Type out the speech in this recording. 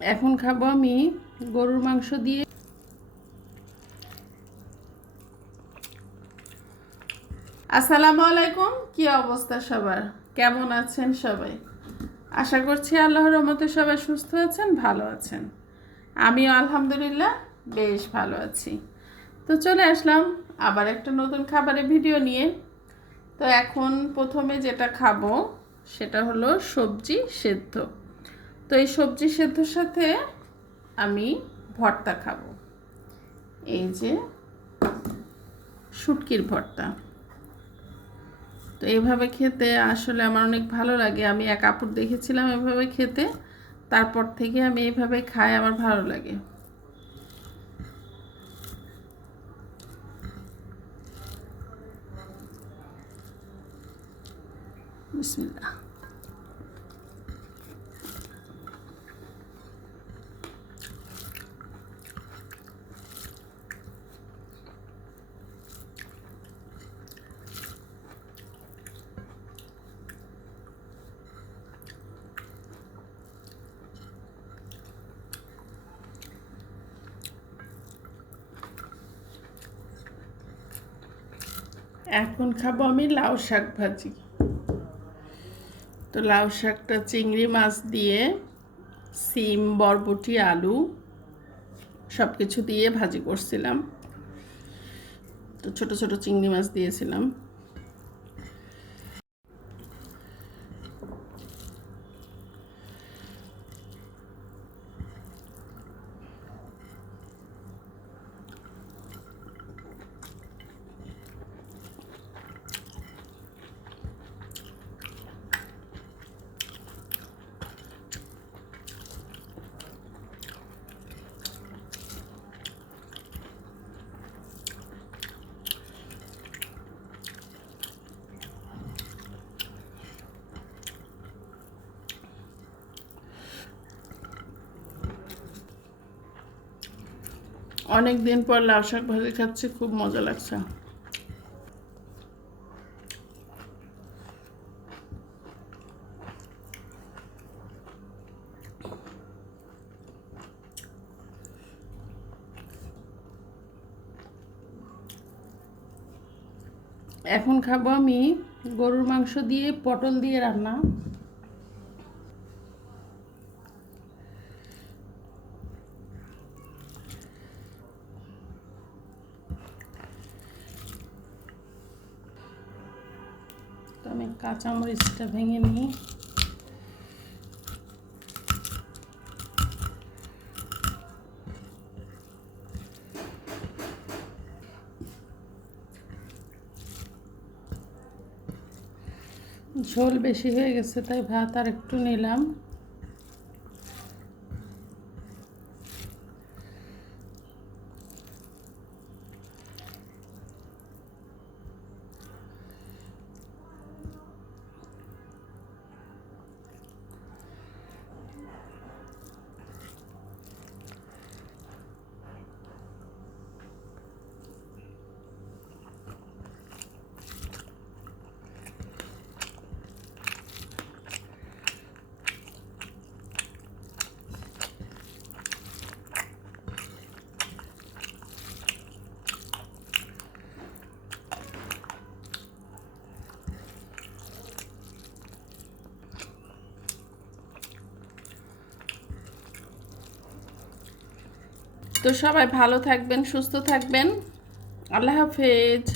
এখন খাবো আমি গরুর মাংস দিয়ে। আসসালামু আলাইকুম, কি অবস্থা সবার? কেমন আছেন সবাই? আশা করছি আল্লাহর রহমতে সবাই সুস্থ আছেন, ভালো আছেন। আমিও আলহামদুলিল্লাহ বেশ ভালো আছি। তো চলে আসলাম আবার একটা নতুন খাবারের ভিডিও নিয়ে। তো এখন প্রথমে যেটা খাবো সেটা হলো সবজি সেদ্ধ। তো এই সবজি সেদ্ধর সাথে আমি ভর্তা খাবো। এই যে শুটকির ভর্তা। তো এইভাবে খেতে আসলে আমার অনেক ভালো লাগে। আমি এক আপুর দেখেছিলাম এভাবে খেতে, তারপর থেকে আমি এইভাবে খাই, আমার ভালো লাগে। বিসমিল্লাহ। এখন খাবো আমি লাউ শাক ভাজি। তো লাউ শাকটা চিংড়ি মাছ দিয়ে, সিম, বরবটি, আলু সব কিছু দিয়ে ভাজি করছিলাম। তো ছোট ছোট চিংড়ি মাছ দিয়েছিলাম। অনেক দিন পর লাউ শাক ভাজি খাচ্ছি, খুব মজা লাগছে। এখন খাবো আমি গরুর মাংস দিয়ে পটল দিয়ে রান্না। তো আমি কাঁচামরিচটা ভেঙে নিই। ঝোল বেশি হয়ে গেছে তাই ভাত আর একটু নিলাম। তো সবাই ভালো থাকবেন, সুস্থ থাকবেন। আল্লাহ হাফেজ।